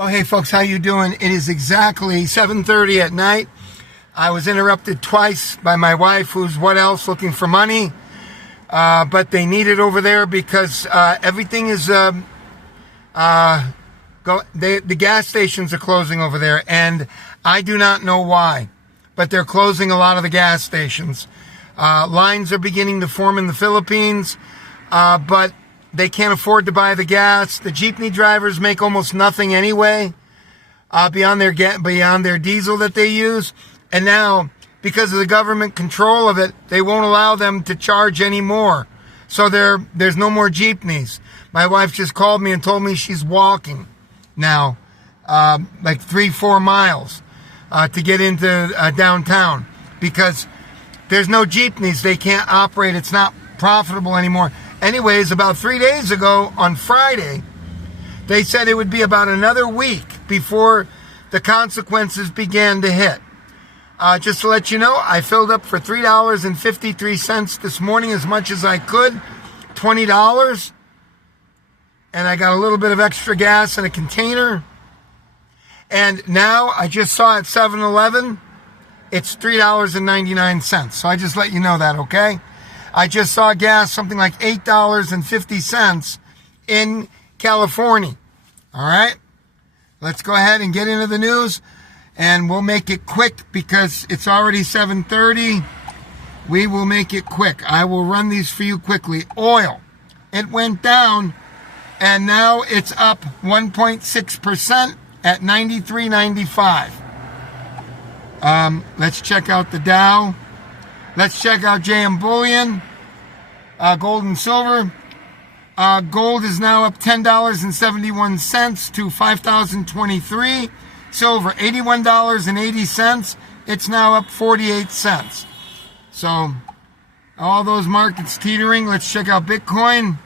Oh, hey folks, how you doing? It is exactly 7:30 at night. I was interrupted twice by my wife, who's what else, looking for money. But they need it over there because everything is the gas stations are closing over there, and I do not know why, but they're closing a lot of the gas stations. Lines are beginning to form in the Philippines, but they can't afford to buy the gas. The jeepney drivers make almost nothing anyway, beyond their diesel that they use. And now, because of the government control of it, they won't allow them to charge anymore. So there's no more jeepneys. My wife just called me and told me she's walking now, like 3-4 miles, to get into downtown, because there's no jeepneys. They can't operate. It's not profitable anymore. Anyways, about 3 days ago on Friday, they said it would be about another week before the consequences began to hit. Just to let you know, I filled up for $3.53 this morning, as much as I could, $20. And I got a little bit of extra gas in a container. And now I just saw at 7-Eleven, it's $3.99. So I just let you know that, okay? I just saw gas something like $8.50 in California. All right? Let's go ahead and get into the news, and we'll make it quick because it's already 7:30. We will make it quick. I will run these for you quickly. Oil. It went down, and now it's up 1.6% at 93.95. Let's check out the Dow. Let's check out JM Bullion, gold and silver. Gold is now up $10.71 to $5,023. Silver, $81.80. It's now up 48 cents. So, all those markets teetering. Let's check out Bitcoin.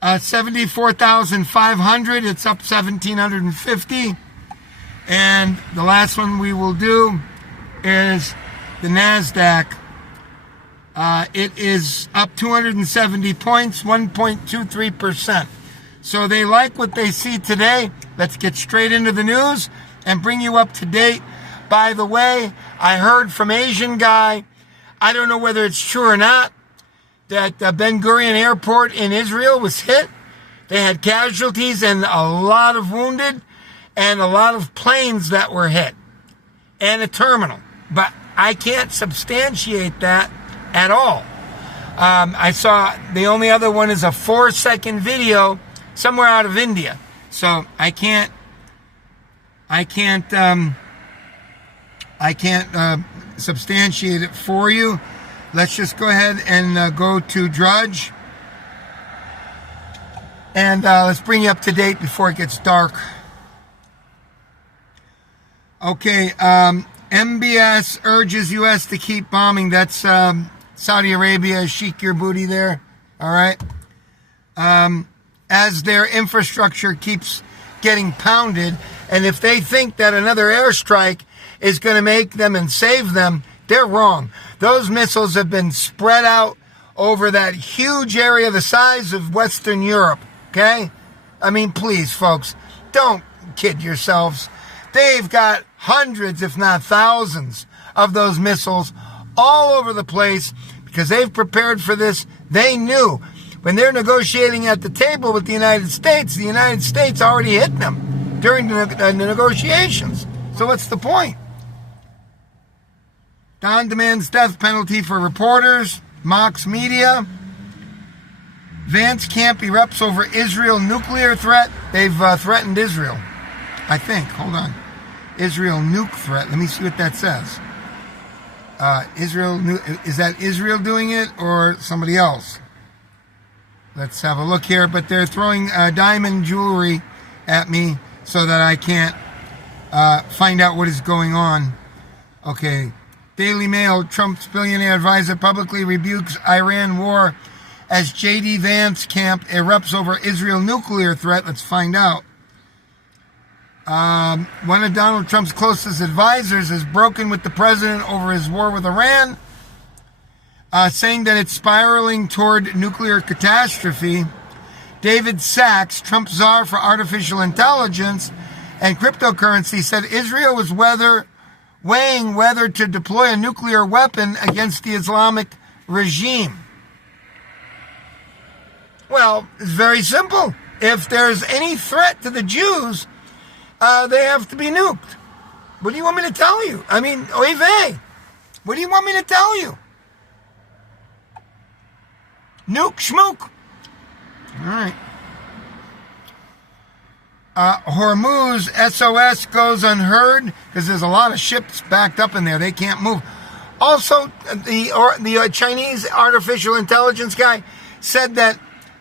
74,500. It's up 1,750. And the last one we will do is the NASDAQ. It is up 270 points, 1.23%. So they like what they see today. Let's get straight into the news and bring you up to date. By the way, I heard from Asian guy, I don't know whether it's true or not, that Ben Gurion Airport in Israel was hit. They had casualties and a lot of wounded and a lot of planes that were hit and a terminal. But I can't substantiate that at all. I saw the only other one is a 4-second video somewhere out of India. So I can't substantiate it for you. Let's just go ahead and go to Drudge. And let's bring you up to date before it gets dark. Okay, MBS urges U.S. to keep bombing. That's Saudi Arabia, shake your booty there. All right. As their infrastructure keeps getting pounded, and if they think that another airstrike is going to make them and save them, they're wrong. Those missiles have been spread out over that huge area the size of Western Europe. Okay? I mean, please, folks, don't kid yourselves. They've got hundreds, if not thousands, of those missiles all over the place because they've prepared for this. They knew when they're negotiating at the table with the United States already hit them during the negotiations. So what's the point? Don demands death penalty for reporters. Mox Media. Vance camp erupts over Israel nuclear threat. They've threatened Israel, I think. Hold on. Israel nuke threat. Let me see what that says. Is that Israel doing it or somebody else? Let's have a look here. But they're throwing diamond jewelry at me so that I can't find out what is going on. Okay. Daily Mail, Trump's billionaire advisor publicly rebukes Iran war as J.D. Vance camp erupts over Israel nuclear threat. Let's find out. One of Donald Trump's closest advisors has broken with the president over his war with Iran, saying that it's spiraling toward nuclear catastrophe. David Sachs, Trump czar for artificial intelligence and cryptocurrency, said Israel was weighing whether to deploy a nuclear weapon against the Islamic regime. Well, it's very simple. If there's any threat to the Jews, they have to be nuked. What do you want me to tell you? I mean, oy vey. What do you want me to tell you? Nuke schmook. All right. Hormuz SOS goes unheard because there's a lot of ships backed up in there. They can't move. Also, the Chinese artificial intelligence guy said that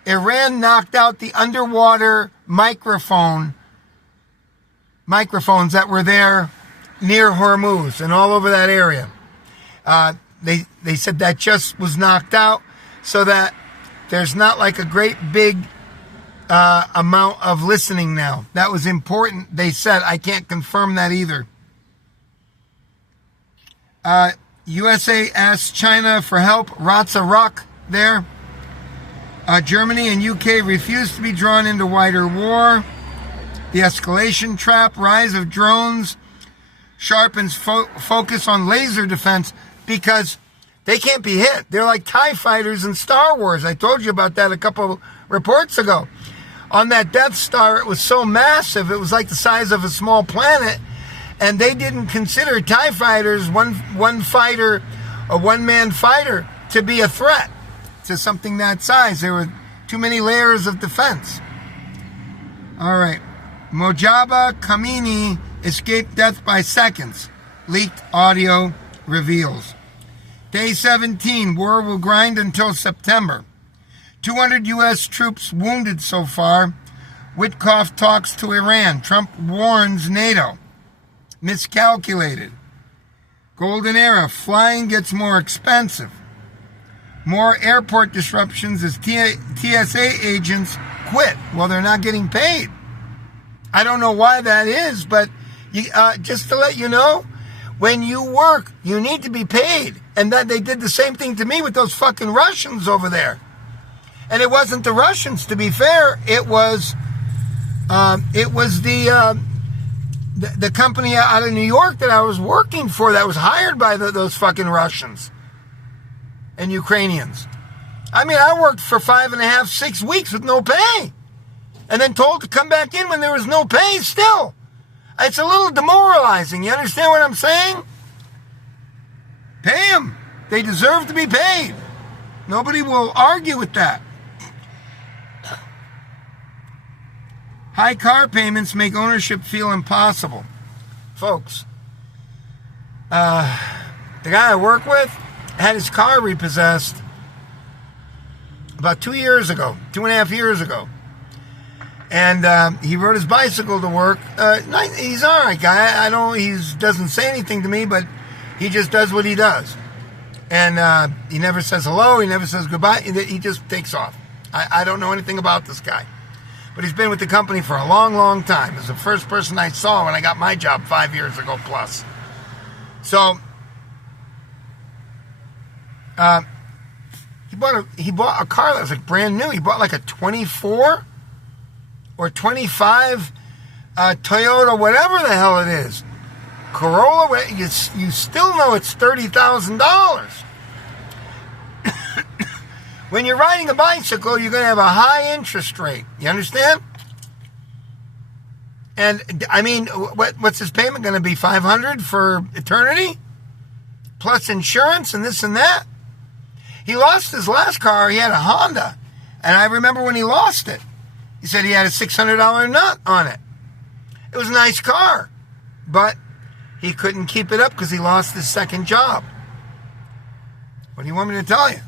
Iran knocked out the underwater microphones that were there near Hormuz and all over that area. They said that just was knocked out so that there's not like a great big amount of listening now. That was important, they said. I can't confirm that either. USA asks China for help. Ratza Rock there. Germany and UK refuse to be drawn into wider war. The escalation trap, rise of drones, sharpens focus on laser defense because they can't be hit. They're like TIE fighters in Star Wars. I told you about that a couple reports ago. On that Death Star, it was so massive, it was like the size of a small planet, and they didn't consider TIE fighters, one fighter, a one-man fighter, to be a threat to something that size. There were too many layers of defense. All right. Mojtaba Khamenei escaped death by seconds. Leaked audio reveals. Day 17. War will grind until September. 200 U.S. troops wounded so far. Witkoff talks to Iran. Trump warns NATO. Miscalculated. Golden era. Flying gets more expensive. More airport disruptions as TSA agents quit. Well, they're not getting paid. I don't know why that is, but just to let you know, when you work, you need to be paid. And then they did the same thing to me with those fucking Russians over there. And it wasn't the Russians, to be fair. It was the company out of New York that I was working for that was hired by those fucking Russians and Ukrainians. I mean, I worked for 5.5, 6 weeks with no pay. And then told to come back in when there was no pay still. It's a little demoralizing. You understand what I'm saying? Pay them. They deserve to be paid. Nobody will argue with that. High car payments make ownership feel impossible. Folks, the guy I work with had his car repossessed about 2 years ago, 2.5 years ago. And he rode his bicycle to work. He's all right guy. He doesn't say anything to me, but he just does what he does. And he never says hello. He never says goodbye. He just takes off. I don't know anything about this guy. But he's been with the company for a long, long time. He's the first person I saw when I got my job 5 years ago plus. So, he bought a car that was like brand new. He bought like a 24 or 25 Toyota, whatever the hell it is. Corolla, you still know it's $30,000. When you're riding a bicycle, you're going to have a high interest rate. You understand? And, I mean, what's his payment going to be? $500 for eternity? Plus insurance and this and that? He lost his last car. He had a Honda. And I remember when he lost it. He said he had a $600 nut on it. It was a nice car. But he couldn't keep it up because he lost his second job. What do you want me to tell you?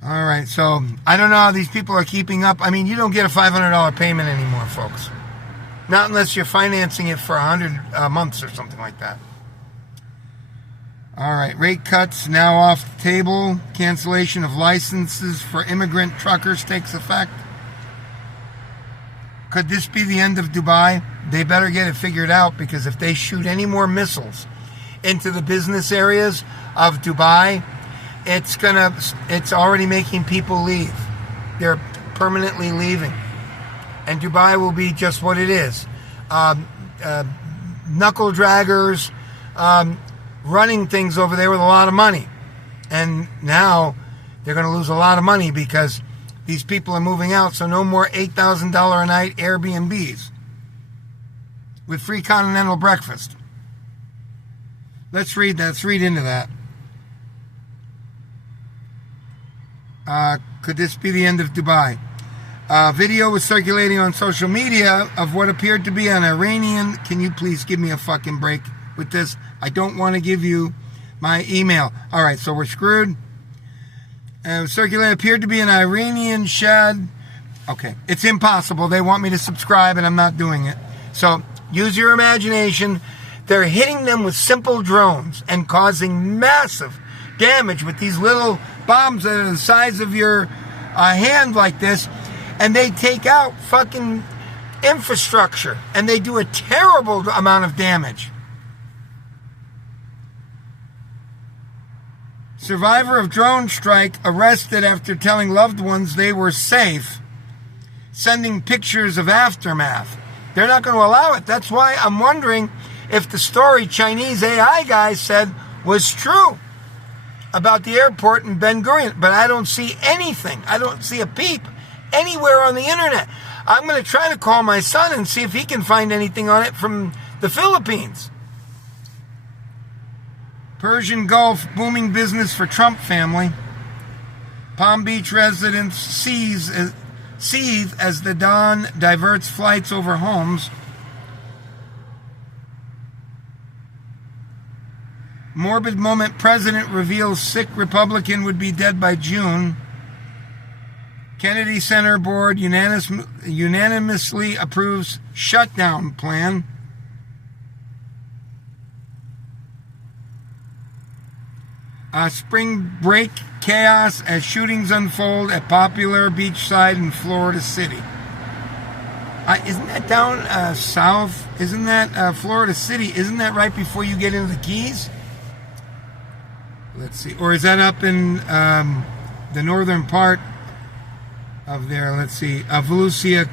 All right, so I don't know how these people are keeping up. I mean, you don't get a $500 payment anymore, folks. Not unless you're financing it for 100 months or something like that. All right, rate cuts now off the table. Cancellation of licenses for immigrant truckers takes effect. Could this be the end of Dubai? They better get it figured out, because if they shoot any more missiles into the business areas of Dubai, it's already making people leave. They're permanently leaving. And Dubai will be just what it is. Knuckle draggers running things over there with a lot of money. And now they're going to lose a lot of money because these people are moving out, so no more $8,000 a night Airbnbs with free continental breakfast. Let's read that. Let's read into that. Could this be the end of Dubai? Video was circulating on social media of what appeared to be an Iranian... Can you please give me a fucking break with this? I don't want to give you my email. All right, so we're screwed. Circulating appeared to be an Iranian Shad. Okay, it's impossible. They want me to subscribe, and I'm not doing it. So use your imagination. They're hitting them with simple drones and causing massive damage with these little bombs that are the size of your hand like this, and they take out fucking infrastructure, and they do a terrible amount of damage. Survivor of drone strike arrested after telling loved ones they were safe, sending pictures of aftermath. They're not going to allow it. That's why I'm wondering if the story Chinese AI guy said was true about the airport in Ben Gurion. But I don't see anything. I don't see a peep anywhere on the internet. I'm going to try to call my son and see if he can find anything on it from the Philippines. Persian Gulf, booming business for Trump family. Palm Beach residents seethe as the Don diverts flights over homes. Morbid moment, president reveals sick Republican would be dead by June. Kennedy Center board unanimously approves shutdown plan. Spring break chaos as shootings unfold at popular beachside in Florida City. Isn't that down south? Isn't that Florida City? Isn't that right before you get into the Keys? Let's see. Or is that up in the northern part of there? Let's see. Volusia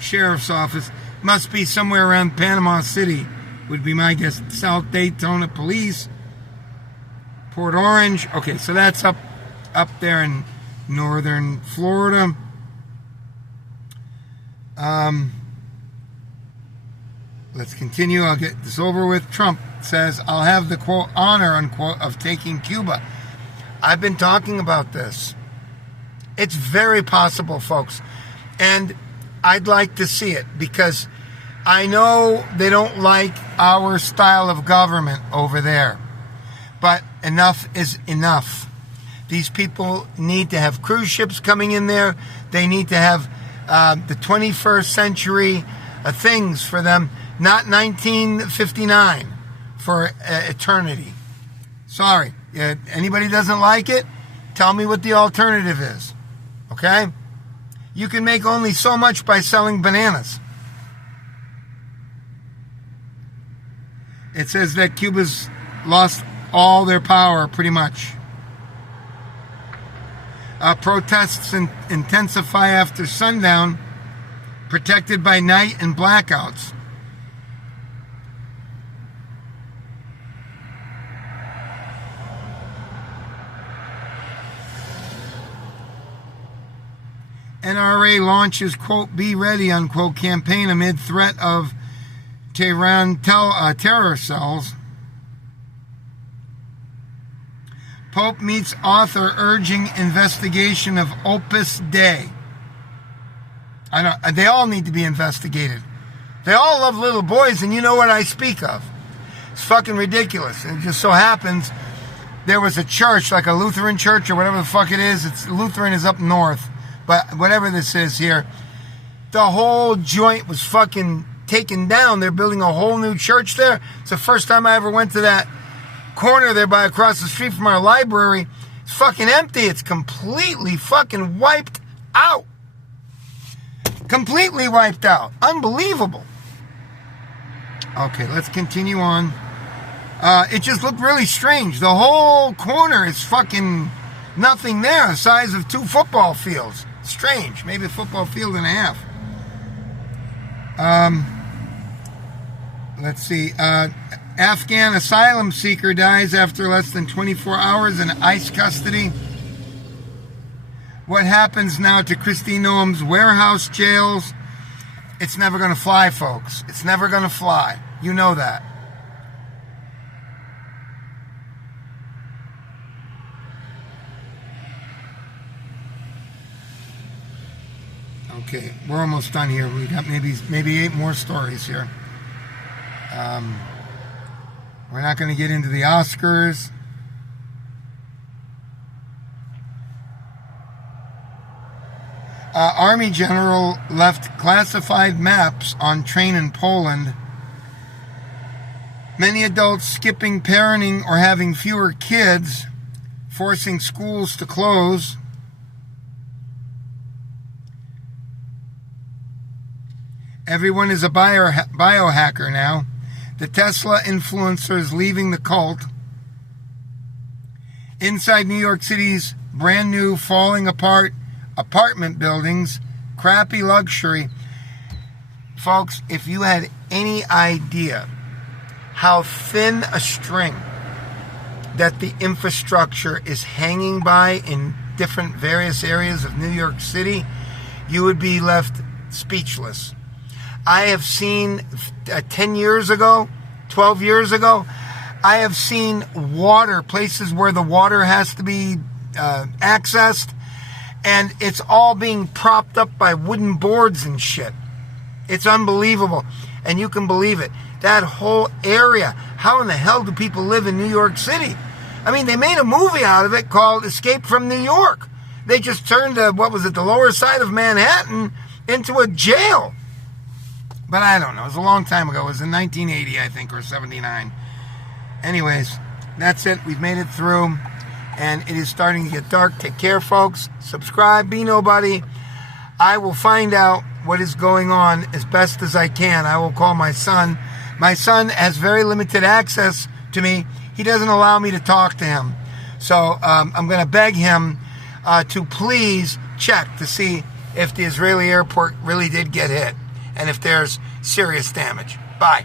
Sheriff's Office. Must be somewhere around Panama City, would be my guess. South Daytona Police. Port Orange. Okay, so that's up there in northern Florida. Let's continue. I'll get this over with. Trump says, I'll have the, quote, honor, unquote, of taking Cuba. I've been talking about this. It's very possible, folks. And I'd like to see it because I know they don't like our style of government over there. But enough is enough. These people need to have cruise ships coming in there. They need to have the 21st century things for them, not 1959 for eternity. Sorry. Anybody doesn't like it? Tell me what the alternative is. Okay? You can make only so much by selling bananas. It says that Cuba's lost all their power, pretty much. Protests intensify after sundown, protected by night and blackouts. NRA launches, quote, be ready, unquote, campaign amid threat of Tehran terror cells. Pope meets author urging investigation of Opus Dei. They all need to be investigated. They all love little boys, and you know what I speak of. It's fucking ridiculous. And it just so happens there was a church, like a Lutheran church or whatever the fuck it is. Lutheran is up north. But whatever this is here, the whole joint was fucking taken down. They're building a whole new church there. It's the first time I ever went to that corner there by across the street from our library. It's fucking empty. It's completely fucking wiped out. Completely wiped out. Unbelievable. Okay, let's continue on. It just looked really strange. The whole corner is fucking nothing there, the size of 2 football fields. Strange. Maybe a football field and a half. Let's see. Afghan asylum seeker dies after less than 24 hours in ICE custody. What happens now to Kristi Noem's warehouse jails? It's never going to fly, folks. It's never going to fly. You know that. Okay, we're almost done here. We got maybe 8 more stories here. We're not going to get into the Oscars. Army general left classified maps on train in Poland. Many adults skipping parenting or having fewer kids, forcing schools to close. Everyone is a biohacker now. The Tesla influencers leaving the cult. Inside New York City's brand new falling apart apartment buildings, crappy luxury. Folks, if you had any idea how thin a string that the infrastructure is hanging by in different various areas of New York City, you would be left speechless. I have seen 10 years ago, 12 years ago, I have seen water, places where the water has to be accessed, and it's all being propped up by wooden boards and shit. It's unbelievable. And you can believe it. That whole area, how in the hell do people live in New York City? I mean, they made a movie out of it called Escape from New York. They just turned, the lower side of Manhattan into a jail. But I don't know. It was a long time ago. It was in 1980, I think, or 79. Anyways, that's it. We've made it through. And it is starting to get dark. Take care, folks. Subscribe. Be nobody. I will find out what is going on as best as I can. I will call my son. My son has very limited access to me. He doesn't allow me to talk to him. So I'm going to beg him to please check to see if the Israeli airport really did get hit and if there's serious damage. Bye.